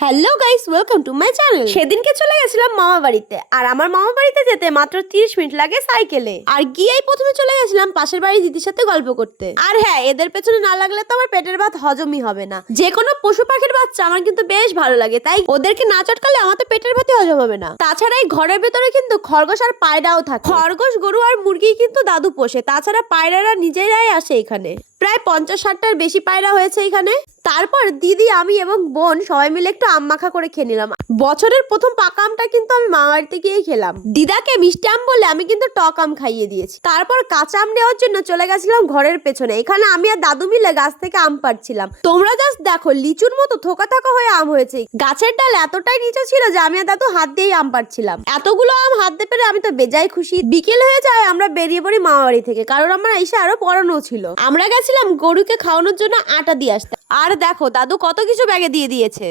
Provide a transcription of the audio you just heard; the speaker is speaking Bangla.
Hello guys, welcome to my channel. সেদিনকে চলে গেছিলাম মামা বাড়িতে, আর আমার মামা বাড়িতে যেতে মাত্র 30 মিনিট লাগে সাইকেলে। আর গিয়েই প্রথমে চলে গেছিলাম পাশের বাড়ির দিদির সাথে গল্প করতে। আর হ্যাঁ, এদের পেছনে না লাগলে তো আমার পেটের ভাত হজমই হবে না। যে কোনো পশু পাখির বাচ্চা আমার কিন্তু বেশ ভালো লাগে, তাই ওদেরকে না চটকালে আমার তো পেটের ভাতই হজম হবে না। তাছাড়া এই ঘরের ভেতরে কিন্তু খরগোশ আর পায়রাও থাকে। খরগোশ, গরু আর মুরগি কিন্তু দাদু পোষে। তাছাড়া পায়রারা নিজেরাই আসে এখানে। প্রায় 50-60টার বেশি পায়রা হয়েছে এখানে। তারপর দিদি, আমি এবং বোন সবাই মিলে একটু আম মাখা করে খেয়ে নিলাম। বছরের প্রথম পাকা আমটা কিন্তু আমি মামা বাড়িতে গিয়েই খেলাম। দিদাকে মিষ্টি আম বলে আমি কিন্তু টক আম খাইয়ে দিয়েছি। তারপর কাঁচা আম নেওয়ার জন্য চলে গেছিলাম ঘরের পেছনে। এখানে আমি আর দাদু মিলে গাছ থেকে আম পাড়ছিলাম। তোমরা জাস্ট দেখো, লিচুর মতো থোকা থোকা হয়ে আম হয়েছে। গাছের ডাল এতটাই নিচে ছিল যে আমি আর দাদু হাত দিয়েই আম পাড়ছিলাম। এতগুলো আম হাত দিয়ে পেরে আমি তো বেজায় খুশি। বিকেল হয়ে যায়, আমরা বেরিয়ে পড়ি মামা বাড়ি থেকে, কারণ আমার এসে আরো পড়ানো ছিল। আমরা গেছিলাম গরুকে খাওয়ানোর জন্য আটা দিয়ে আসতে। আর দেখো দাদু কত কিছু ব্যাগে দিয়ে দিয়েছে।